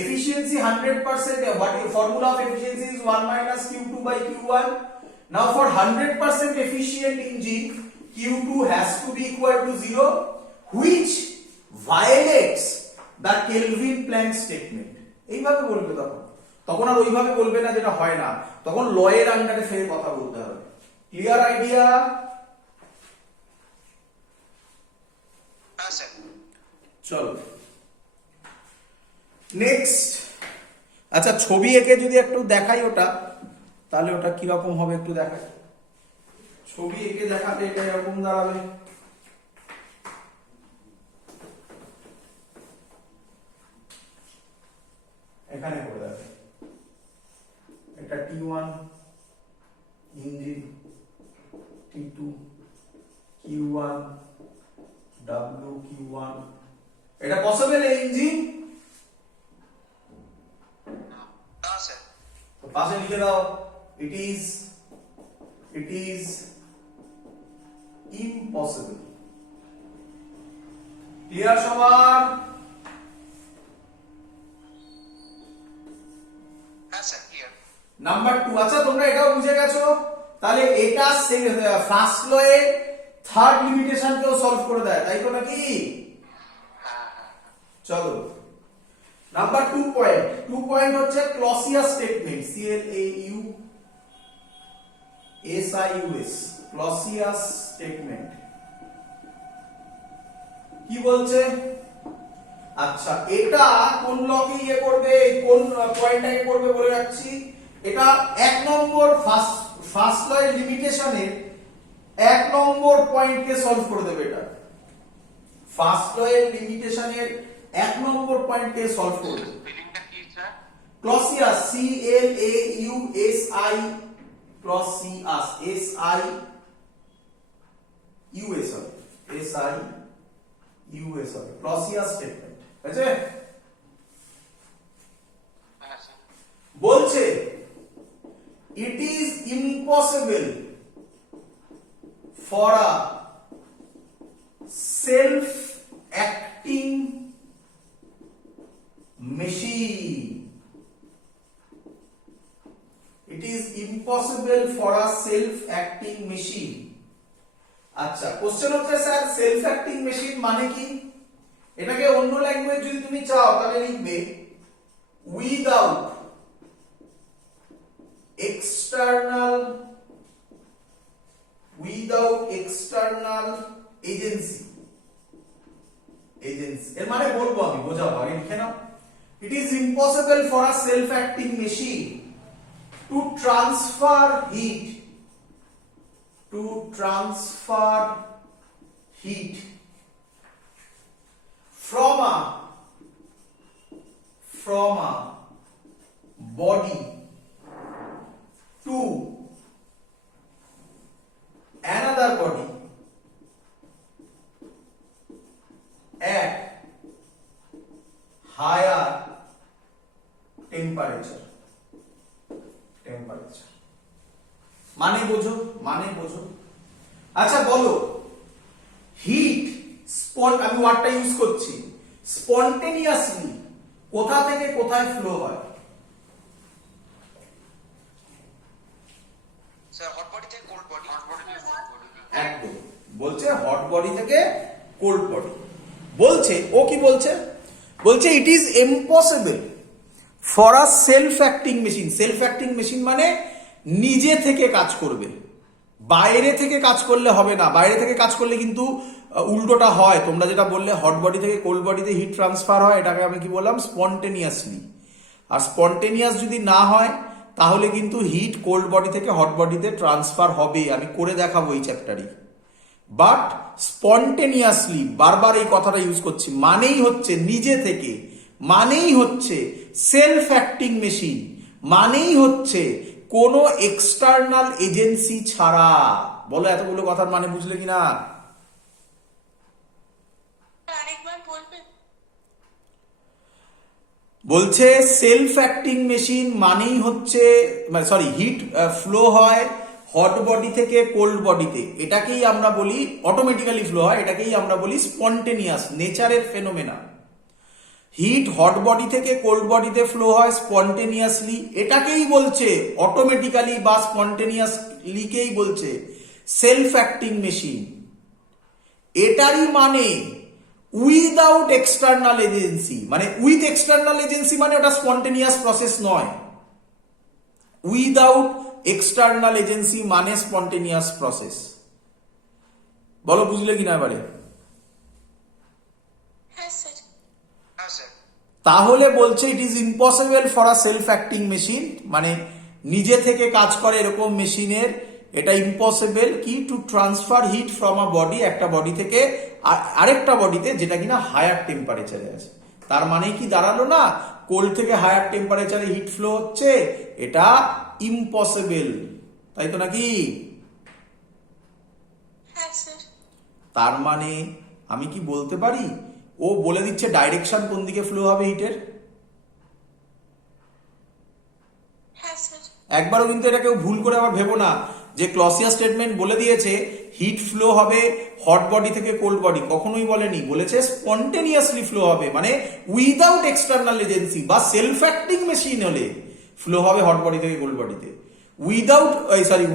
Efficiency 100%. What is formula of efficiency is 1 minus Q2 by Q1. Now for 100% efficient engine, Q2 has to be equal to 0, which violates the Kelvin Planck statement. এইভাবে বলবে তখন আর ওইভাবে বলবে না যেটা হয় না, তখন ল এর আন্ডারে ফের কথা বলতে হবে। Clear idea? চলো নেক্সট। আচ্ছা ছবি এঁকে যদি একটু দেখাই ওটা, তাহলে ওটা কিরকম হবে একটু দেখাই। ছবি এঁকে দেখাতে এটা এরকম দাঁড়াবে। এখানে করে দেবে, এটা T1 engine, T2 Q1 WQ1, এটা পসিবল এই ইঞ্জিন? তো পাশে লিখে দাও, it is impossible. ক্লিয়ার সবার? নাম্বার 2। আচ্ছা তোমরা এটাও বুঝে গেছো, তাহলে এটা ফার্স্ট ল এর থার্ড লিমিটেশন কেও সলভ করে দেয়, তাই তো নাকি? চলো নাম্বার 2 পয়েন্ট। 2 পয়েন্ট হচ্ছে Clausius statement, CLAUSIUS, Clausius statement কি বলছে? আচ্ছা এটা কোন লকে ইয়ে করবে, কোন পয়েন্টটাকে করবে বলে রাখছি। এটা 1 নম্বর ফার্স্ট ল এর লিমিটেশনের 1 নম্বর পয়েন্টকে সলভ করে দেবে। এটা ফার্স্ট ল এর লিমিটেশনের 1 নম্বর পয়েন্টকে সলভ করে দেবে। Clausius, CLAUSI, Clausius, SIUS, Clausius statement আছে। বলছে it is impossible for a self-acting machine. It is impossible for a self-acting machine. আচ্ছা কোশ্চেন হচ্ছে স্যার সেলফ অ্যাক্টিং মেশিন মানে কি? এটাকে অন্য ল্যাঙ্গুয়েজ যদি তুমি চাও তাহলে লিখবে উইদাউট external agency। এর মানে বলবো আমি, বোঝাবো, আগে লিখে নাও। It is impossible for a self-acting machine to transfer heat from a body to another body at higher temperature। মানে বোঝো। আচ্ছা বলো হিট আমি ওয়ার্ডটা ইউজ করছি, স্পন্টেনিয়াসলি কোথা থেকে কোথায় ফ্লো হয়? স্যার হট বডি থেকে কোল্ড বডি। একদম বলছে হট বডি থেকে কোল্ড বডি। বলছে ও কি বলছে? বলছে it is impossible for a self acting machine. Self acting machine মানে নিজে থেকে কাজ করবে, বাইরে থেকে কাজ করলে হবে না। বাইরে থেকে কাজ করলে কিন্তু উল্টোটা হয়, তোমরা যেটা বললে হট বডি থেকে কোল্ড বডিতে হিট ট্রান্সফার হয়, এটাকে আমি কি বললাম? স্পন্টেনিয়াসলি। আর স্পন্টেনিয়াস যদি না হয় তাহলে কিন্তু হিট কোল্ড বডি থেকে হট বডিতে ট্রান্সফার হবে, আমি করে দেখাবো এই চ্যাপ্টারে। বাট স্পন্টেনিয়াসলি, বারবার এই কথাটা ইউজ করছি, মানেই হচ্ছে নিজে থেকে, মানেই হচ্ছে সেলফ অ্যাক্টিং মেশিন, মানেই হচ্ছে কোনো এক্সটার্নাল এজেন্সি ছাড়া। বলো এতগুলো কথার মানে বুঝলে কিনা? বলছে সেলফ অ্যাক্টিং মেশিন মানেই হচ্ছে হিট ফ্লো হয় হট বডি থেকে কোল্ড বডিতে, এটাকেই আমরা বলি অটোমেটিক্যালি ফ্লো হয়, এটাকেই আমরা বলি স্পন্টেনিয়াস, নেচারের ফেনোমেনা। হিট হট বডি থেকে কোল্ড বডিতে ফ্লো হয় স্পন্টেনিয়াসলি, এটাকেই বলছে অটোমেটিক্যালি বা স্পন্টেনিয়াসলিকেই বলছে সেলফ অ্যাক্টিং মেশিন। এটারই মানে উইদাউট এক্সটার্নাল এজেন্সি, মানে উইথ এক্সটার্নাল এজেন্সি মানে ওটা স্পন্টেনিয়াস প্রসেস নয়, উইদাউট এক্সটার্নাল এজেন্সি মানে স্পন্টেনিয়াস প্রসেস। বলো বুঝলে কিনা এবারে? হ্যাঁ স্যার। তাহলে বলছে it is impossible for a self acting machine, মানে নিজে থেকে কাজ করে এরকম মেশিনের এটা ইম্পসিবল কি to transfer heat from a body, একটা বডি থেকে আরেকটা বডিতে যেটা কিনা হায়ার টেম্পারেচারে আছে। তার মানে কি দাঁড়ালো না কোল্ড থেকে হায়ার টেম্পারেচারে হিট ফ্লো হচ্ছে, এটা ইম্পসিবল, তাই তো নাকি? হ্যাঁ স্যার। তার মানে আমি কি বলতে পারি ও বলে দিচ্ছে ডাইরেকশন কোন দিকে ফ্লো হবে হিটের? হ্যাঁ স্যার। একবারও কিন্তু এটা কেউ ভুল করে আবার ভেবো না যে ক্লসিয়াস স্টেটমেন্ট বলে দিয়েছে হিট ফ্লো হবে হট বডি থেকে কোল্ড বডি, কখনোই বলেনি, বলেছে স্পন্টেনিয়াসলি ফ্লো হবে, মানে উইদাউট এক্সটার্নাল এজেন্সি বা সেলফ অ্যাক্টিং মেশিন হলে ফ্লো হবে হট বডি থেকে কোল্ড বডিতে,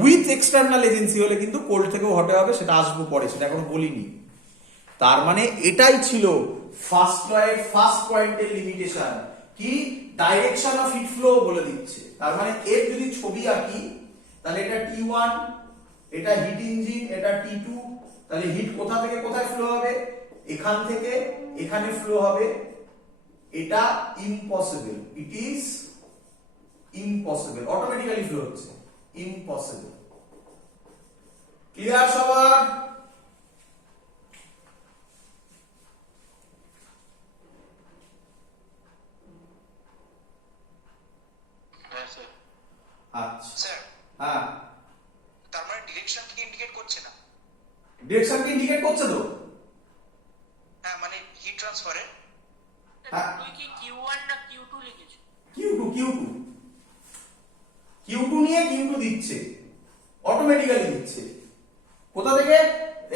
উইথ এক্সটার্নাল এজেন্সি হলে কিন্তু কোল্ড থেকেও হটে হবে, সেটা আসবো পরে, সেটা এখনো বলিনি। তার মানে এটাই ছিল ফার্স্ট লয়ের ফার্স্ট পয়েন্টের লিমিটেশন, কি ডাইরেকশন অফ হিট ফ্লো বলে দিচ্ছে। তার মানে এর যদি ছবি আঁকি তাহলে এটা T1, এটা হিট ইঞ্জিন, এটা T2, তাহলে হিট কোথা থেকে কোথায় ফ্লো হবে? এখান থেকে এখানে ফ্লো হবে, এটা impossible, it is impossible, automatically flow হচ্ছে, ইম্পসিবল। ক্লিয়ার সবার? আচ্ছা স্যার, হ্যাঁ, তার মানে ডিরেকশন কি ইন্ডিকেট করছে না? ডিরেকশন কি ইন্ডিকেট করছে তো? হ্যাঁ, মানে হিট ট্রান্সফারে। হ্যাঁ, তুই কি Q1 না Q2 লিখেছিস? Q2 নিয়ে Q2 দিচ্ছে, অটোমেটিক্যালি দিচ্ছে। কোথা থেকে?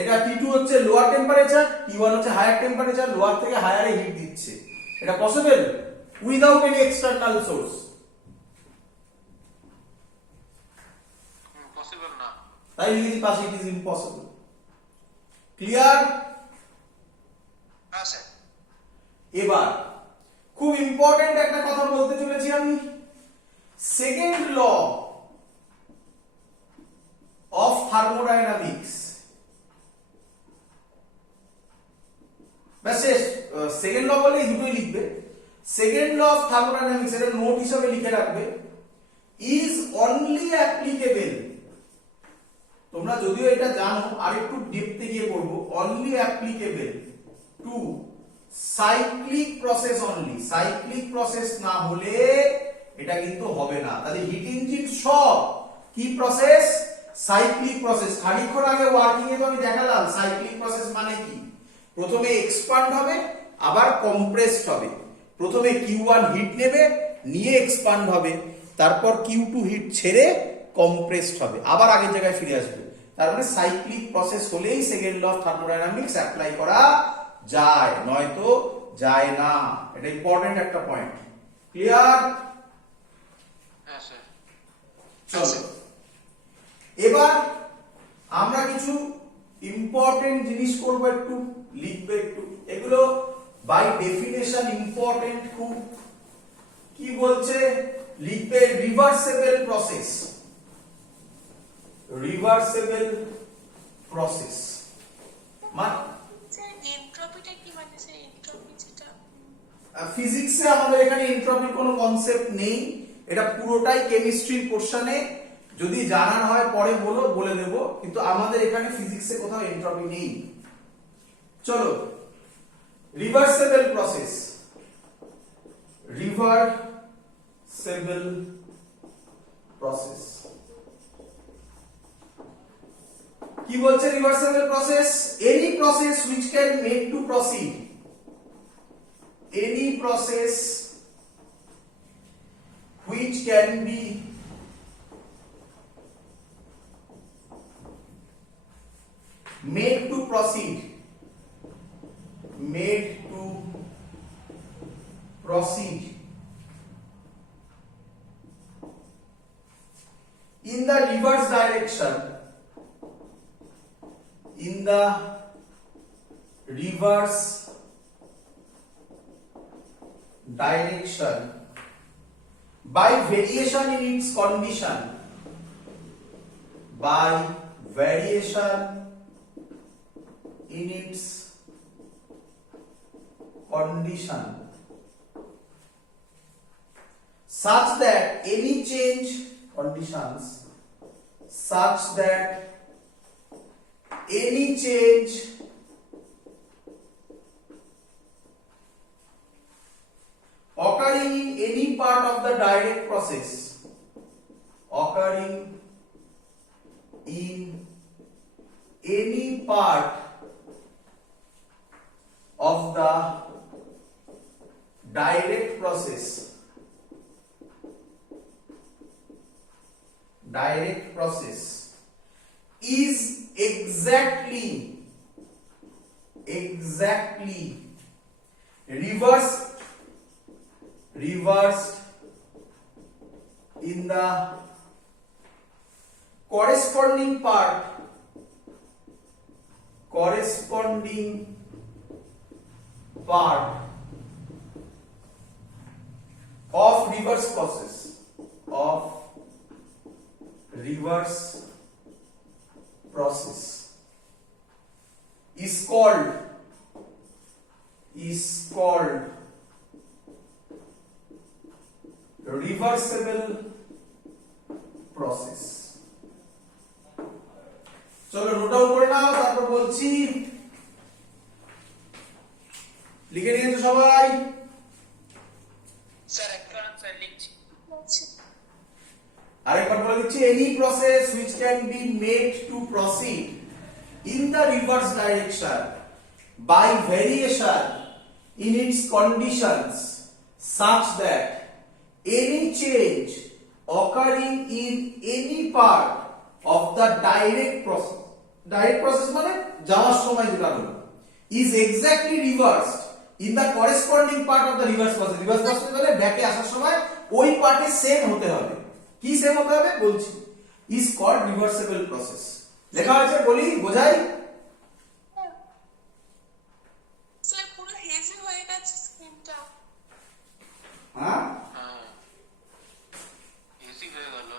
এটা T2 হচ্ছে লোয়ার টেম্পারেচার, T1 হচ্ছে হায়ার টেম্পারেচার, লোয়ার থেকে হায়ারে হিট দিচ্ছে। এটা possible without any external source? Possible না। তাই লিখেছি পাশে ইট ইজ ইম্পসিবল। ক্লিয়ার? হ্যাঁ স্যার। এবার খুব ইম্পর্টেন্ট একটা কথা বলতে চলেছি আমি, সেকেন্ড ল অফ থার্মোডাইনামিক্স। ব্যাস শেষ। সেকেন্ড ল বলে এই দুটোই লিখবে। সেকেন্ড ল অফ থার্মোডাইনামিক্স এর নোট হিসেবে লিখে রাখবে, ইজ অনলি অ্যাপ্লিকেবল, তোমরা যদিও এটা জানো আর একটু ডেপথে গিয়ে পড়বো, only applicable to cyclic process only. Cyclic process না হলে এটা কিন্তু হবে না। তাহলে হিট ইঞ্জিন সব কি প্রসেস? Cyclic process. খানিকক্ষণ আগে ওয়ার্কিং এ তো আমি দেখালাম সাইক্লিক প্রসেস মানে কি। প্রথমে এক্সপান্ড হবে আবার কম্প্রেসড হবে, প্রথমে Q1 হিট নেবে নিয়ে এক্সপান্ড হবে, তারপর Q2 হিট ছেড়ে কম্প্রেসড হবে, আবার আগের জায়গায় ফিরে আসবে। তার মানে সাইক্লিক প্রসেস হলেই second law of thermodynamics apply করা যায়, নয়তো যায় না। এটা ইম্পর্টেন্ট একটা পয়েন্ট। ক্লিয়ার? হ্যাঁ স্যার। চলো এবার আমরা কিছু ইম্পর্টেন্ট জিনিস করবো, একটু লিখবে, একটু এগুলো বাই ডেফিনেশন ইম্পর্টেন্ট খুব। কি বলছে? লিখবে রিভার্সেবল প্রসেস, রিভার্সেবল প্রসেস মানে এনট্রপিটা কি মানে স্যার? এনট্রপি যেটা ফিজিক্সে আমাদের এখানে এনট্রপির কোনো কনসেপ্ট নেই, এটা পুরোটাই কেমিস্ট্রির পোরশনে, যদি জানার হয় পরে বলে দেব, কিন্তু আমাদের এখানে ফিজিক্সে কোথাও এনট্রপি নেই। চলো রিভার্সেবল প্রসেস, রিভার্সেবল প্রসেস কি বলছে? Reversible process any process which can make to proceed, any process which can be made to proceed, made to proceed in the reverse direction, in the reverse direction by variation in its condition, by variation in its condition, such that any change conditions such that any change occurring in any part of the direct process, occurring in any part of the direct process, is exactly reversed in the corresponding part of reverse process, is called reversible process. চলো note down করে নাও, তারপর বলছি। লিখে নিয়েছো সবাই? Sir একটা sir লিখছি। আরেকবার বলে দিচ্ছি, any process which can be made to proceed in the reverse direction by variation in its conditions such that any change occurring in any part of the direct process মানে যাওয়ার সময় যেটা হলো, is exactly reversed in the corresponding part of the reverse process মানে ব্যাকে আসার সময় ওই পার্টে সেম হতে হবে। কি সেম হতে হবে বলছি, is called reversible process। লেখা আছে, বলি বোঝাই? স্যার পুরো হেজি হয়ে গেছে স্ক্রিনটা। হ্যাঁ ইজি হয়ে গেল।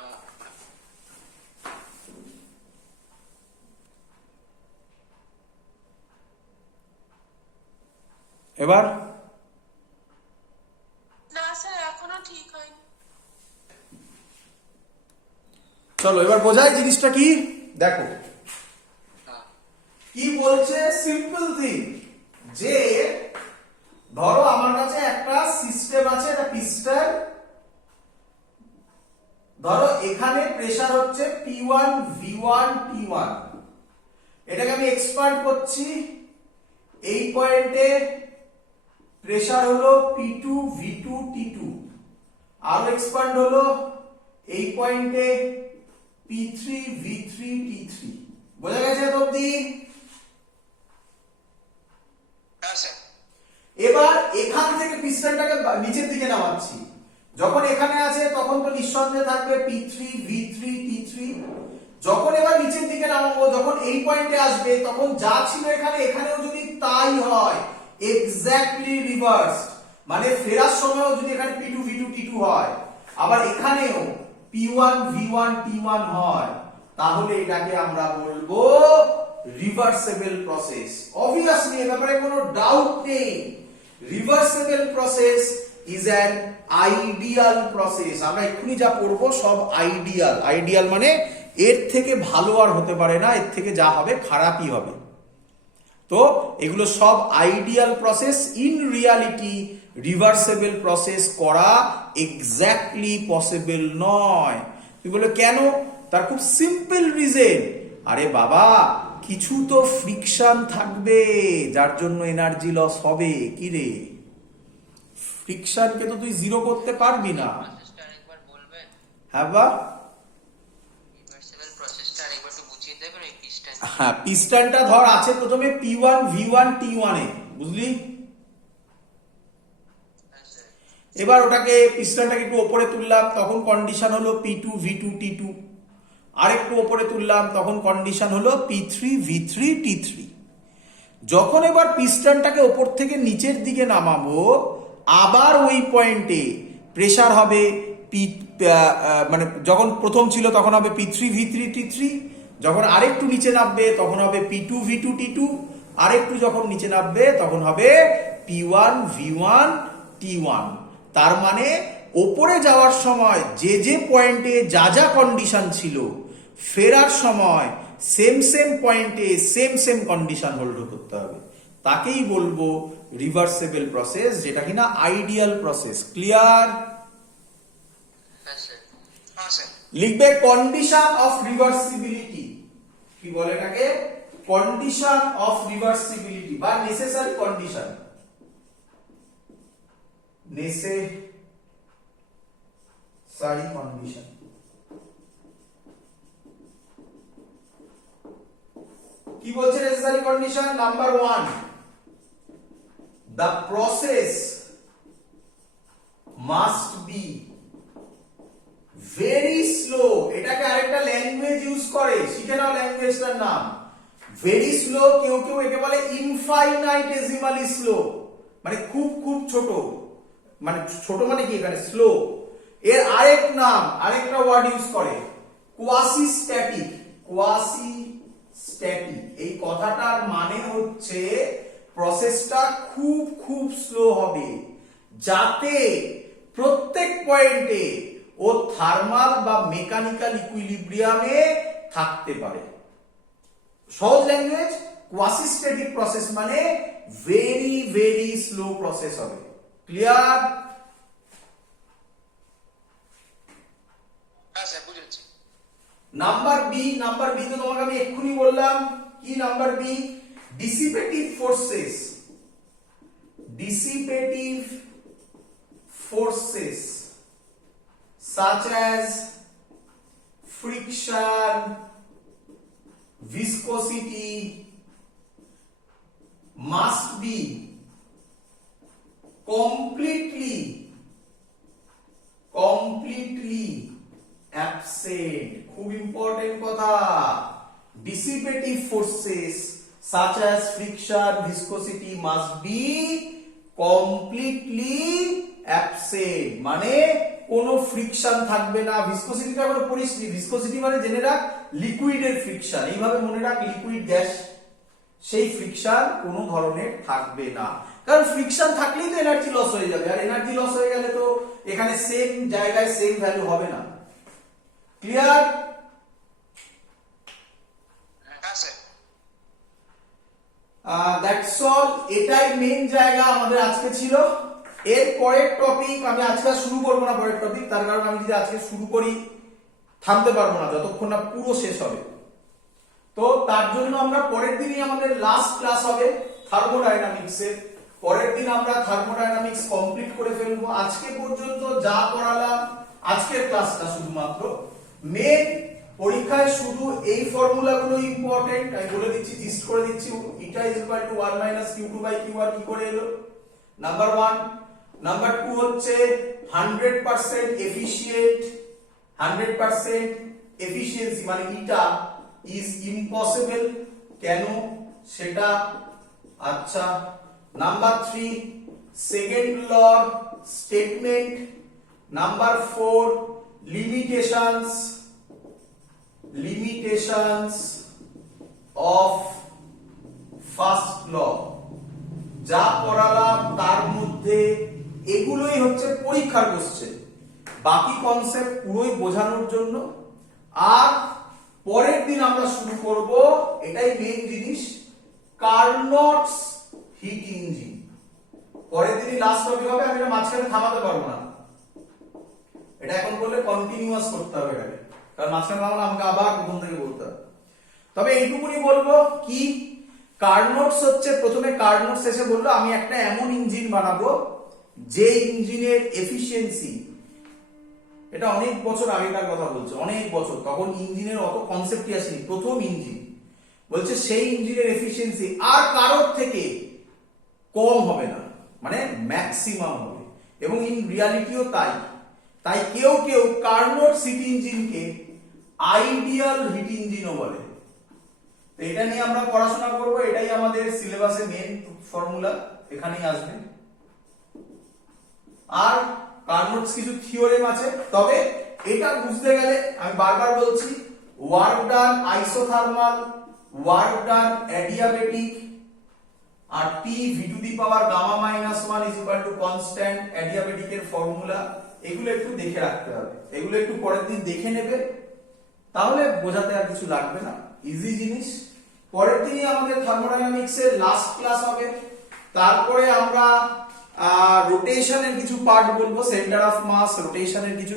এবার না স্যার এখনো ঠিক হয়নি। চলো এবার বোঝাই জিনিসটা কি। দেখো হ্যাঁ কি বলছে, সিম্পল থিং, যে ধরো আমার কাছে একটা সিস্টেম আছে, একটা পিস্টন, ধরো এখানে প্রেসার হচ্ছে P1 V1 T1, এটাকে আমি এক্সপান্ড করছি, এই পয়েন্টে প্রেসার হলো P2 V2 T2, আরো এক্সপান্ড হলো এই পয়েন্টে P3 V3 T3। বোঝা গেছে তো অবধি? হ্যাঁ স্যার। এবার এখান থেকে পিস্টনটাকে নিচের দিকে নামাচ্ছি, যখন এখানে আছে তখন তো নিঃসন্দেহে থাকবে P3 V3 T3, যখন এবার নিচের দিকে নামাবো, যখন এই পয়েন্টে আসবে তখন যা ছিল এখানে, এখানেও যদি তাই হয়, এক্স্যাক্টলি রিভার্সড, মানে ফেরার সময়ও যদি এখানে P2 V2 T2 হয়, আবার এখানেও P1 V1 T1 হয়, তাহলে এটাকে আমরা বলবো রিভার্সেবল প্রসেস। অবভিয়াসলি এ ব্যাপারে কোনো ডাউট নেই, reversible process is an ideal process. আমরা এক্ষুনি যা পড়বো সব আইডিয়াল। আইডিয়াল মানে এর থেকে ভালো আর হতে পারে না, এর থেকে যা হবে খারাপই হবে। তো এগুলো সব ideal process. In reality reversible process করা এক্স্যাক্টলি পসিবল নয়। তুমি বলে কেন? তার খুব সিম্পল রিজন, আরে বাবা কিছু তো ফ্রিকশন থাকবে যার জন্য এনার্জি লস হবে। কি রে, ফ্রিকশনকে তো তুই জিরো করতে পারবি না। প্রসেসটা আরেকবার বলবেন? হ্যাঁ বা রিভার্সেবল প্রসেসটা আরেকবার একটু বুঝিয়ে দেবেন এই পিস্টন? হ্যাঁ, পিস্টনটা ধর আছে প্রথমে P1 V1 T1 এ, বুঝলি? হ্যাঁ স্যার। এবার ওটাকে পিস্টনটাকে একটু ওপরে তুললাম, তখন কন্ডিশন হলো P2 V2 T2। আরেকটু ওপরে তুললাম, তখন কন্ডিশন হলো P3 V3 T3। যখন এবার পিস্টনটাকে ওপর থেকে নিচের দিকে নামাবো, আবার ওই পয়েন্টে প্রেসার হবে মানে যখন প্রথম ছিল তখন হবে P3 V3 T3, যখন আরেকটু নিচে নামবে তখন হবে P2 V2 T2, আরেকটু যখন নিচে নামবে তখন হবে P1 V1 T1। তার মানে ওপরে যাওয়ার সময় যে যে পয়েন্টে যা যা কন্ডিশন ছিল, ফেরার সময় সেম সেম পয়েন্টে সেম সেম কন্ডিশন হোল্ড করতে হবে। তাকেই বলবো রিভার্সেবল প্রসেস, যেটা কিনা আইডিয়াল প্রসেস। ক্লিয়ার? হ্যাঁ স্যার। লিখবে কন্ডিশন অফ রিভার্সিবিলিটি। কি বলে এটাকে? কন্ডিশন অফ রিভার্সিবিলিটি বা নেসেসারি কন্ডিশন। Necessary condition. কি বলছে necessary condition? Number 1, the process must be very slow। এটাকে আরেকটা ল্যাঙ্গুয়েজ ইউজ করে, শিখে নাও ল্যাঙ্গুয়েজটার নাম। ভেরি স্লো, কেউ কেউ একে বলে ইনফাইনাইটেসিমালি স্লো, মানে খুব খুব ছোট। মানে ছোট মানে কি এখানে? স্লো। এর আরেক নাম, আরেকটা ওয়ার্ড ইউজ করে, কোয়াসি স্ট্যাটিক। কোয়াসি স্ট্যাটিক এই কথাটার মানে হচ্ছে প্রসেসটা খুব খুব স্লো হবে, যাতে প্রত্যেক পয়েন্টে ও থার্মাল বা মেকানিক্যাল ইকুইলিব্রিয়ামে থাকতে পারে। সহজ ল্যাঙ্গুয়েজ, কোয়াসি স্ট্যাটিক প্রসেস মানে ভেরি ভেরি স্লো প্রসেস হবে। ক্লিয়ার? হ্যাঁ স্যার, বুঝেছি। Number B. নাম্বার বি তো তোমাকে আমি এক্ষুনি বললাম। কি number B? Dissipative forces. Dissipative forces such as friction, viscosity must be completely absent। খুব ইম্পর্টেন্ট কথা। Dissipative forces such as friction, viscosity must be completely absent। মানে কোনো ফ্রিকশন থাকবে না। ভিসকোসিটিটা আমরা পড়িসনি। ভিসকোসিটি মানে জেনে রাখ লিকুইডের ফ্রিকশন, এইভাবে মনে রাখ, লিকুইড গ্যাস, সেই ফ্রিকশন কোনো ধরনের থাকবে না। কারণ ফ্রিকশন থাকলেই তো এনার্জি লস হয়ে যাবে, আর এনার্জি লস হয়ে গেলে তো এখানে সেম জায়গায় সেম ভ্যালু হবে না। ক্লিয়ার? হ্যাঁ স্যার। That's all. এটাই মেইন জায়গা আমাদের আজকে ছিল। এর পরের টপিক আমি আজকে শুরু করবো না। পরের টপিক, তার কারণ আমি যদি আজকে শুরু করি থামতে পারবো না যতক্ষণ না পুরো শেষ হবে। তো তার জন্য আমরা পরের দিনই আমাদের লাস্ট ক্লাস হবে থার্মোডাইনামিক্স এর। পরের দিন আমরা থার্মোডাইনামিক্স কমপ্লিট করে ফেলবো। আজকে পর্যন্ত যা পড়ালাম আজকের ক্লাসটা শুধুমাত্র মেন পরীক্ষায় শুধু এই ফর্মুলাগুলো ইম্পর্টেন্ট। আমি বলে দিচ্ছি, জিস্ট করে দিচ্ছি। ইটা is equal two 1 - q2 / qr কি করে এলো? নাম্বার 1। নাম্বার 2 হচ্ছে 100% এফিশিয়েন্ট। 100% এফিশিয়েন্সি মানে ইটা ইজ ইম্পসিবল। কেন সেটা? আচ্ছা। Number 3 second law statement. Number 4 limitations of first law. যা পড়ালাম তার মধ্যে এগুলোই হচ্ছে পরীক্ষার কোশ্চেন। বাকি কনসেপ্ট পুরোই বোঝানোর জন্য। আর পরের দিন আমরা শুরু করব, এটাই মেইন জিনিস, কার্নোটস হিট ইঞ্জিন। পরের দিনই লাস্ট টপিক হবে। আমি এটা মাঝখানে থামাতে পারবো না, এটা এখন বললে কন্টিনিউয়াস করতে হবে এটাকে, কারণ মাঝখানে থামালে আমাকে আবার প্রথম থেকে বলতে হবে। তবে এইটুকুনি বলবো কি, কার্নোটস হচ্ছে, প্রথমে কার্নোটস এসে বললো আমি একটা এমন ইঞ্জিন বানাবো যে ইঞ্জিনের এফিশিয়েন্সি, এটা অনেক বছর আগেকার কথা বলছে, অনেক বছর, তখন ইঞ্জিনের অত কনসেপ্টই আসেনি, প্রথম ইঞ্জিন বলছে সেই ইঞ্জিনের এফিশিয়েন্সি আর কারোর থেকে কম হবে না, মানে ম্যাক্সিমাম হবে। এবং ইন রিয়ালিটিও তাই। তাই কেউ কেউ কার্নোট সিটি ইঞ্জিনকে আইডিয়াল হিট ইঞ্জিনও বলে। তো এটা নিয়ে আমরা পড়াশোনা করব, এটাই আমাদের সিলেবাসে মেন ফর্মুলা, এখানেই আসবে। আর কার্নোটস কিছু থিওরেম আছে, তবে এটা বুঝতে গেলে আমি বারবার বলছি, work done isothermal, work done adiabatic, আর T V to the power gamma minus 1 is equal to constant অ্যাডিয়াবেটিকের ফর্মুলা, এগুলো একটু দেখে রাখতে হবে। এগুলো একটু পরের দিন দেখে নেবে, তাহলে বোঝাতে আর কিছু লাগবে না, ইজি জিনিস। পরের দিনই আমাদের থার্মোডাইনামিক্স এর লাস্ট ক্লাস হবে। তারপরে আমরা রোটেশনের কিছু পার্ট বলবো, সেন্টার অফ মাস, রোটেশনের কিছু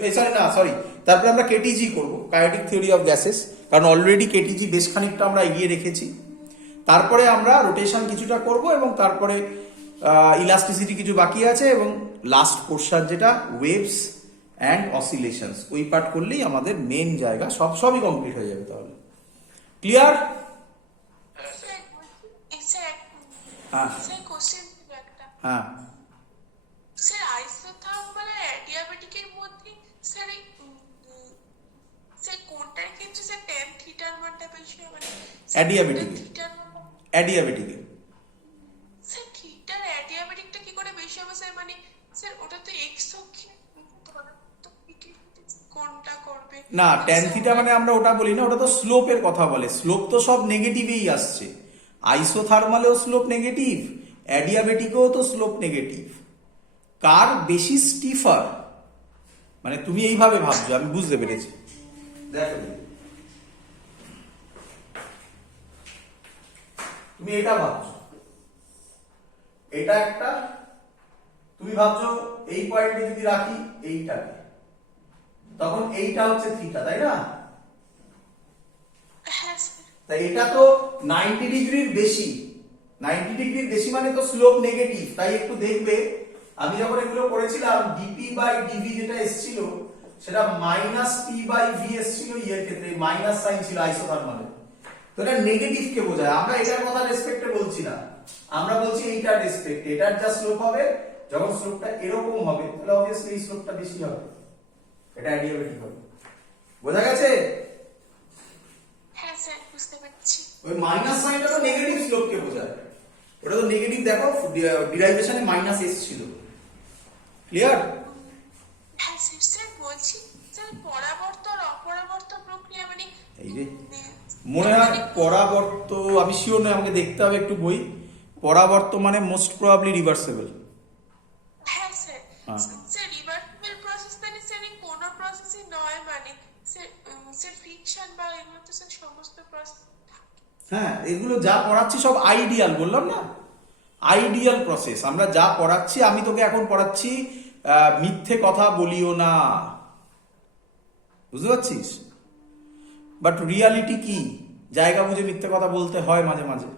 তারপরে আমরা কেটিজি করব, কাইনেটিক থিওরি অফ গ্যাসেস, কারণ অলরেডি কেটিজি বেশ খানিকটা আমরা এগিয়ে রেখেছি। তারপরে আমরা রোটেশন কিছুটা করব, এবং তারপরে ইলাস্টিসিটি কিছু বাকি আছে, এবং লাস্ট পোর্শন যেটা ওয়েভস অ্যান্ড অসিলেশনস, ওই পার্ট করলেই আমাদের মেন জায়গা সবই কমপ্লিট হয়ে যাবে। তাহলে ক্লিয়ার? হ্যাঁ স্যার কোশ্চেন ছিল একটা। হ্যাঁ, স্যার আইসোথার্মাল আর অ্যাডিয়াবেটিকের মধ্যে স্যার স্যার কোনটার ক্ষেত্রে স্যার ট্যান থিটার মানটা বেশি হবে? মানে অ্যাডিয়াবেটিকে, থিটার মান অ্যাডিয়াবেটিকে। স্যার থিটার অ্যাডিয়াবেটিকটা কি করে বেশি হবে স্যার? মানে স্যার ওটা তো এক্স অক্ষে ধনাত্মক দিকে, কোনটা করবে না, ট্যান থিটা মানে আমরা ওটা বলি না, ওটা তো স্লোপের কথা বলে। স্লোপ তো সব নেগেটিভেই আসছে, আইসোথার্মালেও স্লোপ নেগেটিভ, অ্যাডিয়াবেটিকেও তো স্লোপ নেগেটিভ। কার বেশি স্টিফার, মানে তুমি এইভাবে ভাবছো, আমি বুঝতে পেরেছি। দেখো তুমি এটা ভাবছো, এটা একটা, তুমি ভাবছো এই পয়েন্টে যদি রাখি এইটাকে, তখন এইটা হচ্ছে থিটা, তাই না? হ্যাঁ স্যার। তাই এটা তো 90 ডিগ্রির বেশি, 90 ডিগ্রির বেশি মানে তো স্লোপ নেগেটিভ। তাই একটু দেখবে, আমি যখন এগুলো করেছিলাম ডিপি বাই ডিভি যেটা এসেছিল, সেটা মাইনাস পি বাই ভি এসেছিল, এর ক্ষেত্রে মাইনাস সাইন ছিল আইসোথার্মালে। তো এটা নেগেটিভ কে বোঝায়, আমরা এটার কথা রেসপেক্টে বলছি না, আমরা বলছি এইটার রেসপেক্টে। এটার যা স্লোপ হবে, যখন স্লোপটা এরকম হবে, তাহলে অবভিয়াসলি এই স্লোপটা বেশি হবে, এটা অ্যাডিয়াবেটিক হবে। বোঝা গেছে? হ্যাঁ স্যার বুঝতে পারছি। ওই মাইনাস সাইনটা তো নেগেটিভ স্লোপকে বোঝায়, ওটা তো নেগেটিভ। দেখো ডিরাইভেশনে মাইনাস এসেছিল। ক্লিয়ার? হ্যাঁ স্যার। স্যার বলছি স্যার পরাবর্ত আর অপরাবর্ত প্রক্রিয়া মানে এই রে, মনে হয় পরাবর্ত, আমি শিওর নই, আমাকে দেখতে হবে একটু বই। পরাবর্ত মানে মোস্ট প্রবাবলি রিভার্সেবল। হ্যাঁ স্যার। হ্যাঁ। স্যার রিভার্সিবল প্রসেস মানে স্যার এই কোন প্রসেসই নয়, মানে স্যার স্যার ফ্রিকশন বা এগুলো তো স্যার সমস্ত প্রসেস। হ্যাঁ, এগুলো যা পড়াচ্ছি সব আইডিয়াল, বললাম না, আইডিয়াল প্রসেস। আমরা যা পড়াচ্ছি, আমি তোকে এখন পড়াচ্ছি মিথ্যে কথা বলিও না, বুঝতে পারছিস? বাট রিয়ালিটি কি, জায়গা বুঝে মিথ্যে কথা বলতে হয় মাঝে মাঝে।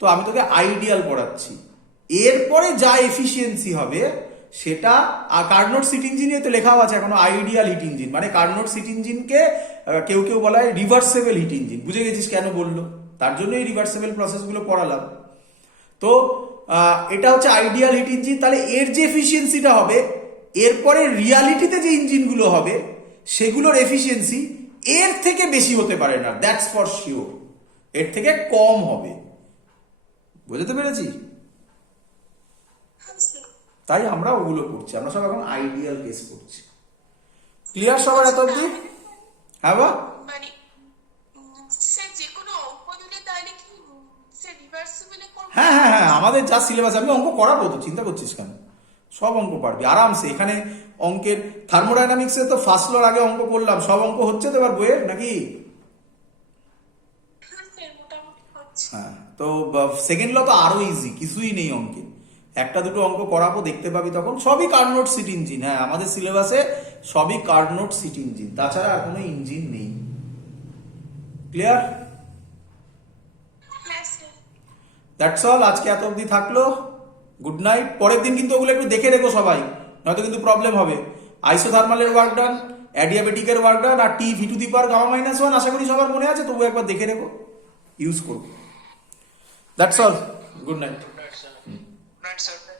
তো আমি তোকে আইডিয়াল পড়াচ্ছি, এরপরে যা এফিসিয়েন্সি হবে সেটা। আর কার্নোট সিট ইঞ্জিনে তো লেখাও আছে এখনো আইডিয়াল হিট ইঞ্জিন, মানে কার্নোট সিট ইঞ্জিনকে কেউ কেউ বলা হয় রিভার্সেবল হিট ইঞ্জিন। বুঝে গেছিস কেন বললো? তার জন্য এই রিভার্সেবল প্রসেসগুলো পড়ালাম। তো এটা হচ্ছে আইডিয়াল হিট ইঞ্জিন। তাহলে এর যে এফিসিয়েন্সিটা হবে, এরপরে রিয়ালিটিতে যে ইঞ্জিনগুলো হবে সেগুলোর এফিসিয়েন্সি এর থেকে বেশি হতে পারে না, দ্যাটস ফর শিওর। এর থেকে কম হবে। বুঝতে পেরেছি? তাই আমরা ওগুলো করছি, আমরা সব এখন আইডিয়াল কেস করছি। ক্লিয়ার সবার এত অব্দি? হ্যাঁ বা? মানে স্যার যে কোনো অঙ্ক দিলে তাহলে কি স্যার রিভার্সিবলে করব? হ্যাঁ হ্যাঁ হ্যাঁ, আমাদের যা সিলেবাস, আমি অঙ্ক করাবো তো, চিন্তা করছিস কেন? সব অঙ্ক পারবি আরামসে। এখানে অঙ্কের থার্মোডাইনামিক্সে তো ফার্স্ট লর আগে অঙ্ক করলাম, সব অঙ্ক হচ্ছে তো এবার বইয়ের নাকি? হ্যাঁ স্যার মোটামুটি হচ্ছে। হ্যাঁ, তো সেকেন্ড ল তো আরো ইজি, কিছুই নেই অঙ্কে। একটা দুটো অঙ্ক করাবো, দেখতে পাবি তখন। সবই কার্নোট সিট ইঞ্জিন। হ্যাঁ, আমাদের সিলেবাসে সবই কার্নোট সিট ইঞ্জিন, তাছাড়া আর কোনো ইঞ্জিন নেই। ক্লিয়ার? হ্যাঁ স্যার। দ্যাটস অল, আজকে এত অবধি থাকলো। Good night. পরের দিন কিন্তু ওগুলো একটু দেখে রেখো সবাই, নয়তো কিন্তু প্রবলেম হবে। আইসোথার্মালের ওয়ার্ক ডান, অ্যাডিয়াবেটিকের ওয়ার্ক ডান, আর T V to the power gamma minus 1 আশা করি সবার মনে আছে, তবু একবার দেখে রেখো, ইউজ করবো। That's all, good night. Good night, sir. Good night, sir.